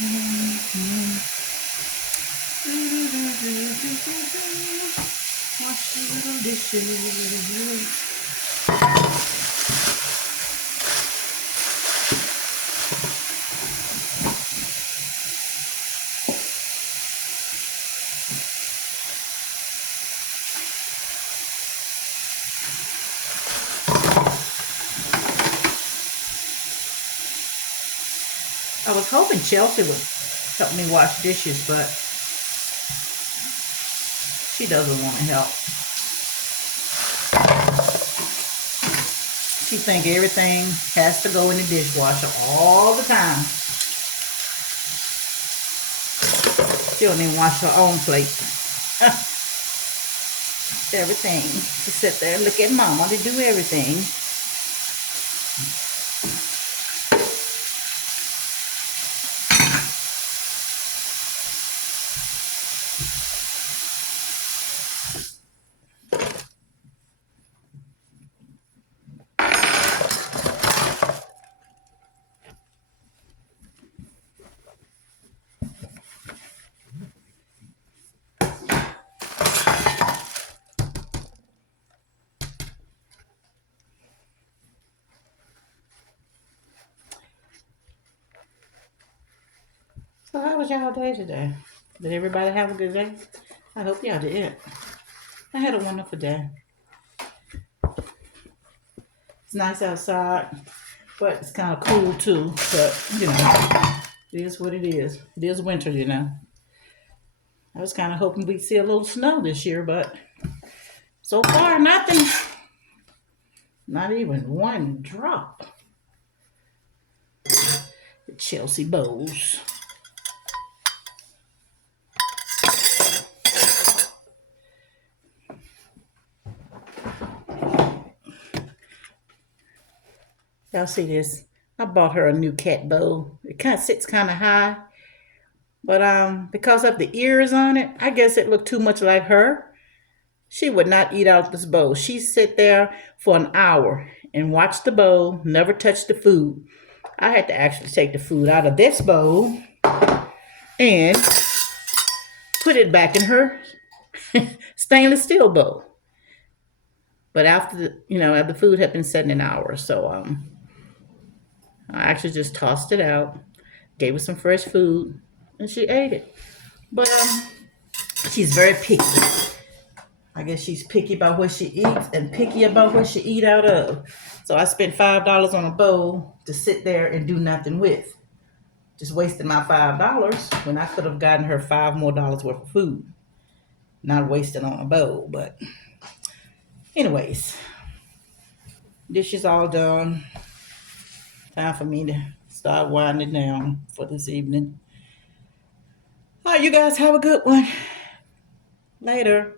Wash the little dishes. I was hoping Chelsea would help me wash dishes, but she doesn't want to help. She think everything has to go in the dishwasher all the time. She don't even wash her own plate. Everything. She sit there and look at Mama to do everything. So how was y'all day today? Did everybody have a good day? I hope y'all did. I had a wonderful day. It's nice outside, but it's kind of cool too. But, you know, it is what it is. It is winter, you know. I was kind of hoping we'd see a little snow this year, but so far, nothing. Not even one drop. The Chelsea bowls. Y'all see this? I bought her a new cat bowl. It kind of sits kind of high, but because of the ears on it, I guess it looked too much like her. She would not eat out this bowl. She sit there for an hour and watch the bowl, never touch the food. I had to actually take the food out of this bowl and put it back in her stainless steel bowl. But after the food had been set an hour, so I actually just tossed it out, gave her some fresh food, and she ate it. But she's very picky. I guess she's picky about what she eats and picky about what she eat out of. So I spent $5 on a bowl to sit there and do nothing with. Just wasted my $5 when I could have gotten her $5 more worth of food. Not wasted on a bowl, but anyways, dishes all done. Time for me to start winding down for this evening. All right, you guys have a good one. Later.